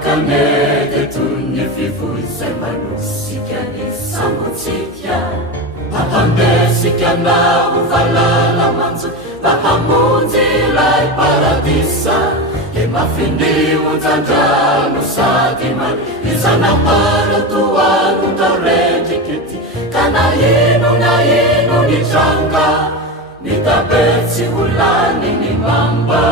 Kanetetuni vivuizay manosika ny sambotsika ahandesika na ovalala manjo vahamonjy lay paradisa e mafindionjandrano sady mary izanamara toano ndrendrikety ka na ino ny tranga ny tabetsy olany ny mamba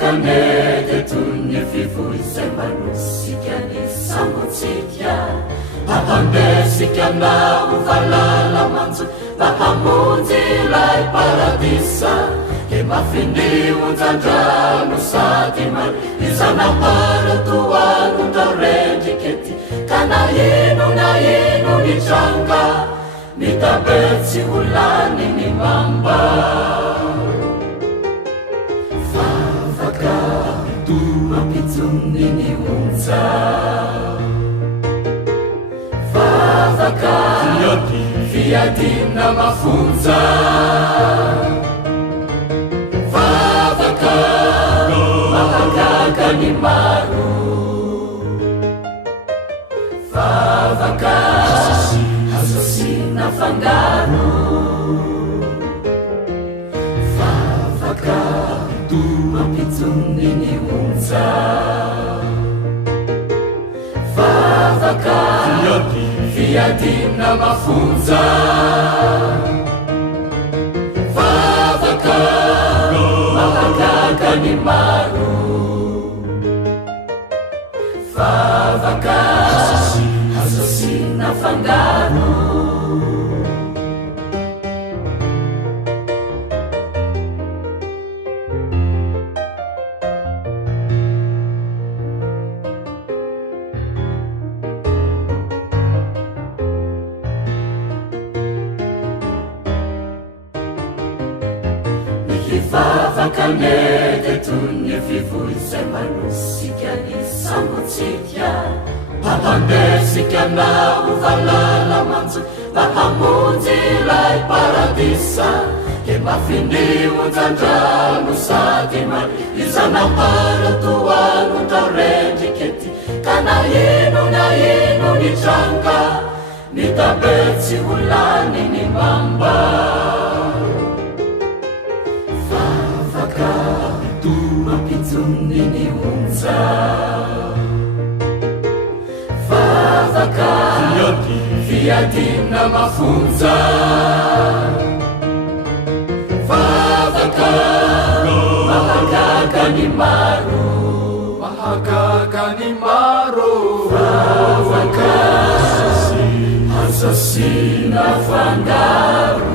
Kanetetuni vivuizay manosika ny sambotsika ahandesika na ovalala manjo vahamonjy lay paradisa e mafindionjandrano sady mary izanamara toano ndrendrikety ka na ino ny tranga ny tabetsy olany ny mamba Mampitsony ny onja vavaka fiadina mafonja vavaka mahagaga ny maro vavaka azosina fangaro vavaka mampitsony ny onja vavaka fiadina mafonja vavaka mahagaga ny maro vavaka azosina fangaro Kanetetuni vivuizay manosika ny sambotsika ahandesika na ovalala manjo vahamonjy lay paradisa e mafindionjandrano sady mary izanamara toano ndrendrikety ka na ino ny tranga ny tabetsy olany ny mamba mampitsony ny onja vavaka fiadina mafonja vavaka mahagaga ny maro vavaka azosina fangaro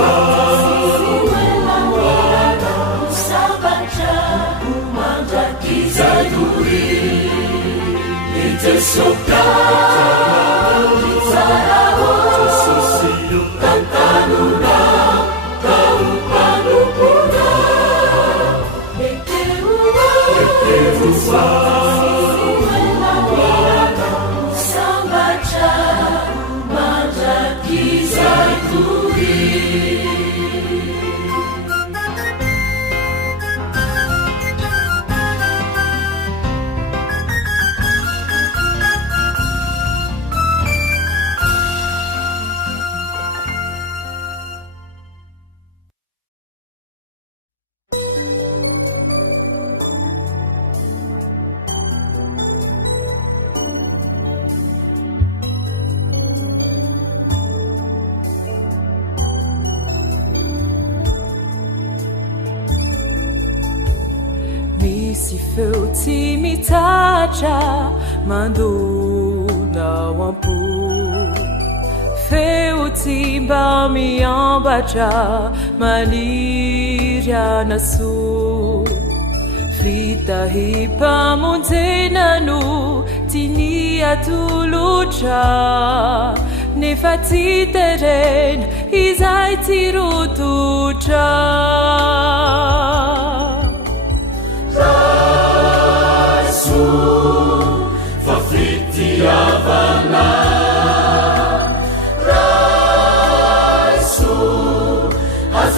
Wow. te soprar di sarao tantanuna taupanupuna Ekeua sambaca mandrakiza turi Misy feo tsy mitatra mandona ao ampo feo tsy mba miambatra maniry anaso vita himpamonjena no tiany atolotra nefa tsy terena izay tsy rototra